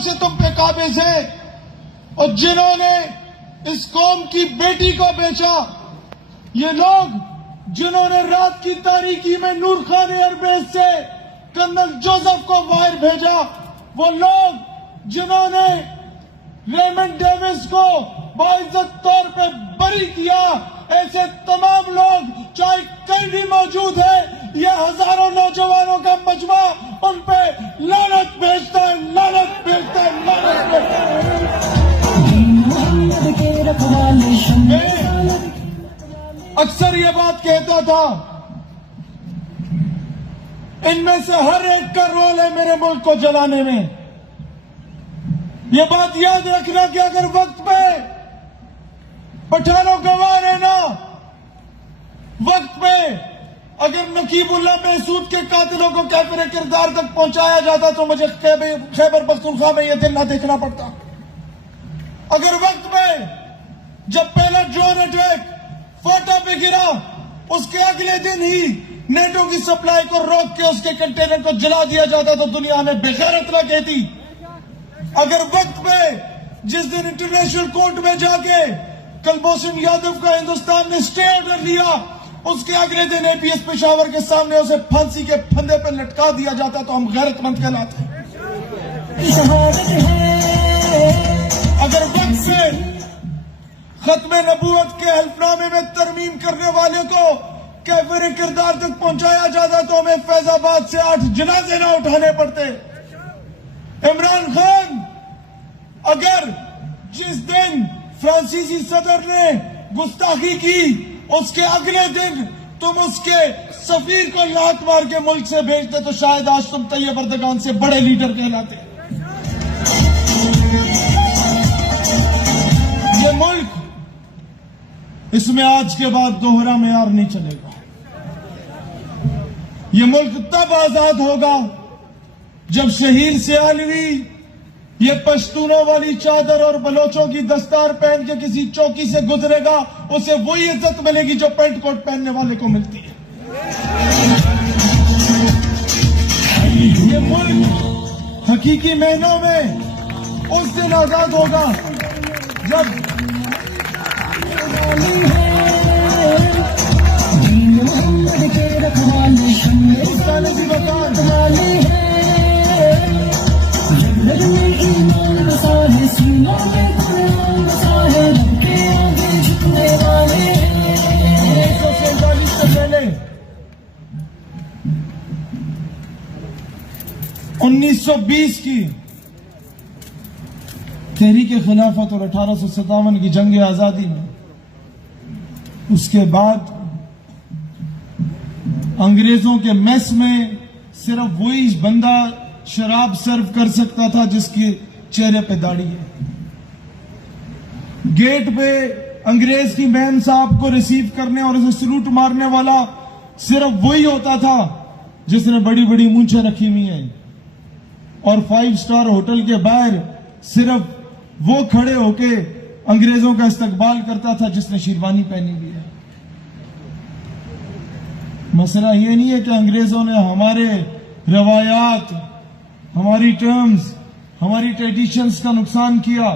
से तुम पे काबिज है और जिन्होंने इस कौम की बेटी को बेचा, ये लोग जिन्होंने रात की तारीकी में नूर खान एयरबेस से कर्नल जोसेफ को बाहर भेजा, वो लोग जिन्होंने रेमंड डेविस को बाइज्जत तौर पे बरी किया, ऐसे तमाम लोग चाहे कहीं भी मौजूद है, ये हजारों नौजवानों का मजमा उन पे लानत भेजता है, लानत भेजता है, लानत भेजता है। मैं अक्सर ये बात कहता था, इनमें से हर एक का रोल है मेरे मुल्क को जलाने में। ये बात याद रखना कि अगर वक्त पे पठानों गवाह रहना, वक्त पे अगर नकीबुल्लाह महसूद के कातिलों को कैफिर किरदार तक पहुंचाया जाता तो मुझे खैबर पख्तूनख्वा में यह दिन ना देखना पड़ता। अगर वक्त में जब पहला ड्रोन अटैक फोटा पे गिरा, उसके अगले दिन ही नेटो की सप्लाई को रोक के उसके कंटेनर को जला दिया जाता तो दुनिया में बेगैरत न कहती। अगर वक्त में जिस दिन इंटरनेशनल कोर्ट में जाके कुलभूषण यादव का हिंदुस्तान ने स्टे ऑर्डर लिया, उसके अगले दिन एपीएस पेशावर के सामने उसे फांसी के फंदे पर लटका दिया जाता तो हम गैरतमंद कहलाते। अगर वक्त से खत्मे नबूवत के हल्फनामे में तरमीम करने वाले को कैफिर किरदार तक पहुंचाया जाता तो हमें फैजाबाद से 8 जनाजे ना उठाने पड़ते। इमरान खान, अगर जिस दिन फ्रांसीसी सदर ने गुस्ताखी की, उसके अगले दिन तुम उसके सफीर को लात मार के मुल्क से भेजते तो शायद आज तुम तैयब अर्दगान से बड़े लीडर कहलाते। ये मुल्क, इसमें आज के बाद दोहरा मेयार नहीं चलेगा। ये मुल्क तब आजाद होगा जब शहीर सियालवी ये पश्तूनों वाली चादर और बलोचों की दस्तार पहन के किसी चौकी से गुजरेगा, उसे वही इज्जत मिलेगी जो पेंट कोट पहनने वाले को मिलती है। ये मुल्क हकीकी महीनों में उस दिन आजाद होगा जब (1920) की तहरीक खिलाफत और 1857 की जंग आजादी में, उसके बाद अंग्रेजों के मेस में सिर्फ वही बंदा शराब सर्व कर सकता था जिसके चेहरे पे दाढ़ी है। गेट पे अंग्रेज की बहन साहब को रिसीव करने और उसे सलूट मारने वाला सिर्फ वही होता था जिसने बड़ी बड़ी मूंछें रखी हुई हैं। और 5 स्टार होटल के बाहर सिर्फ वो खड़े होके अंग्रेजों का इस्तकबाल करता था जिसने शेरवानी पहनी हुई है। मसला ये नहीं है कि अंग्रेजों ने हमारे रवायात, हमारी टर्म्स, हमारी ट्रेडिशंस का नुकसान किया।